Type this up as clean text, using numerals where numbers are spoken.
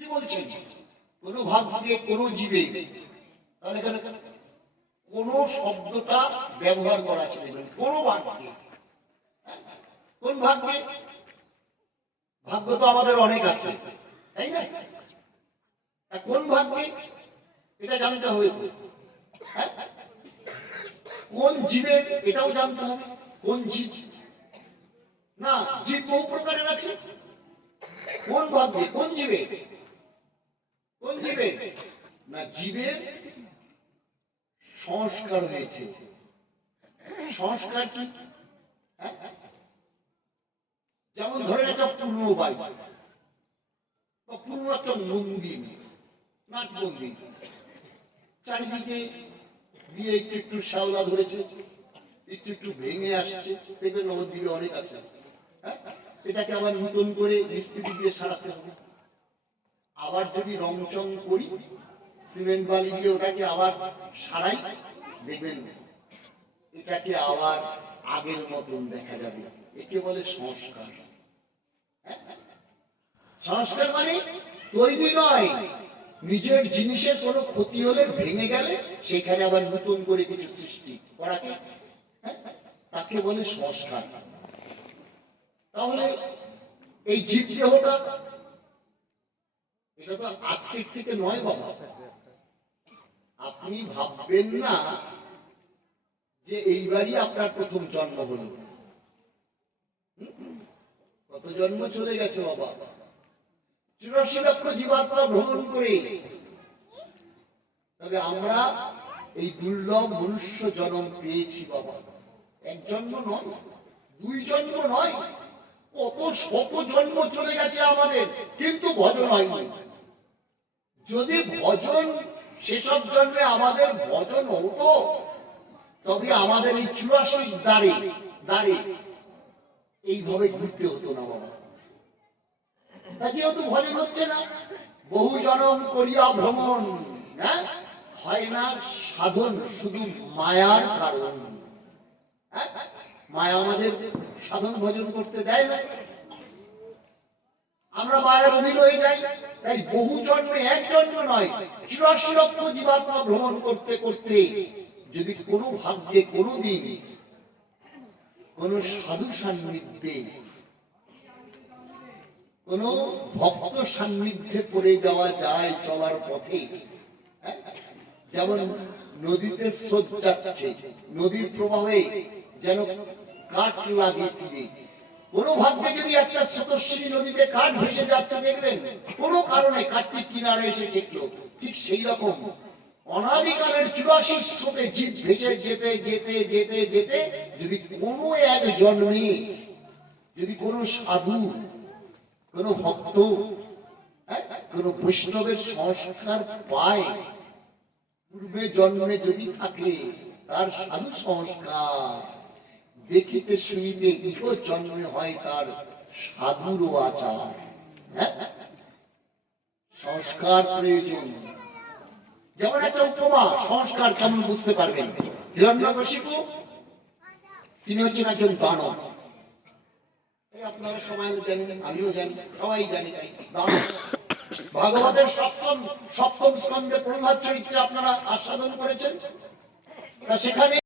কি বলছেন? কোন ভাগ্যে কোন জীবে, তাহলে এখানে কোন শব্দটা ব্যবহার করা আছে দেখবেন, কোন ভাগ্যে। কোন ভাগ্যে? ভাগ্য তো আমাদের অনেক আছে, তাই না? কোন ভাগ্যে এটা জানতে হবে। কোন জীবের এটাও জানতে হবে। কোন জীব? না, জীব বহু প্রকারের আছে। কোন ভাগ্যে? কোন জীবে? কোন জীবে? না, জীবের সংস্কার হয়েছে। সংস্কার কি? যেমন ধরেন একটা পূর্ণ বাড়ি বা পূর্ণ একটা মন্দির, নাট মন্দির, চারিদিকে দিয়ে একটু একটু শ্যাওলা ধরেছে, একটু একটু ভেঙে আসছে, দেখবেন নবদ্বীপে অনেক আছে। এটাকে আবার নতুন করে মিস্ত্রি দিয়ে সারাতে হবে। আবার যদি রং চং করি, সিমেন্ট বালি দিয়ে ওটাকে আবার সারাই, দেখবেন এটাকে আবার আগের মতন দেখা যাবে। একে বলে সংস্কার। সংস্কার মানে তৈরি নয়, নিজের জিনিসের কোনো ক্ষতি হলে ভেঙে গেলে সেখানে আবার নতুন করে কিছু সৃষ্টি করাকে তাকে বলে সংস্কার। তাহলে এই জীব দেহটা এটা তো আজকের থেকে নয় বাবা। আপনি ভাববেন না যে এইবারই আপনার প্রথম জন্ম হলো। কত জন্ম চলে গেছে বাবা, 84 লক্ষ জীবাত্মা ভ্রমণ করে। তবে আমরা এই দুর্লভ মনুষ্য জন্ম পেয়েছি বাবা। এক জন্ম নয়, দুই জন্ম নয়, কত শত জন্ম চলে গেছে আমাদের, কিন্তু ভজন হয়নি। যদি ভজন সেসব জন্মে আমাদের ভজন হতো, তবে আমাদের এই 84 দাঁড়ে এইভাবে ঘুরতে হতো না বাবা। তা যেহেতু ভজন হচ্ছে না, বহু জনম করিয়া ভ্রমণ, হয় না সাধন, শুধু মায়ার কারণ। মায়া আমাদের সাধন ভজন করতে দেয় না, আমরা মায়ের অধীন হয়ে যাই। তাই বহু জন্মে, এক জন্ম নয়, 84 লক্ষ জীবাত্মা ভ্রমণ করতে করতে যদি কোনো ভাগ্যে কোনো দিন কোন সাধু সান্নিধ্যে, কোন ভক্ত সান্নিধ্যে পড়ে যাওয়া যায় চলার পথে, যেমন নদীতে স্রোত যাচ্ছে, নদীর প্রবাহে যেন কাঠ লাগে তীরে। কোন ভাগ্যে যদি একটা স্রোতস্বিনী নদীতে কাঠ ভেসে যাচ্ছে, দেখবেন কোন কারণে কাঠটি কিনারে এসে ঠেকলো, ঠিক সেই রকম অনাদিকালের 84 স্রোতে জীব ভেসে যেতে যেতে যেতে যেতে যদি কোনো এক জন্মে যদি কোনো সাধু, কোন ভক্ত, কোন বৈষ্ণবের সংস্কার পায়, পূর্বে জন্মে যদি থাকে তার সাধু সংস্কার, দেখিতে শুনিতে ইহ জন্মে হয় তার সাধুর আচার। সংস্কার প্রয়োজন। যেমন একটা উপমা, সংস্কার কেমন বুঝতে পারবেন। হিরণ্যকশিপু তিনি হচ্ছেন একজন দানব। আপনারা সবাই জানেন, আমিও জানি, সবাই জানি। ভাগবতের সপ্তম স্কন্ধে প্রহ্লাদ চরিত্রে আপনারা আস্বাদন করেছেন। সেখানে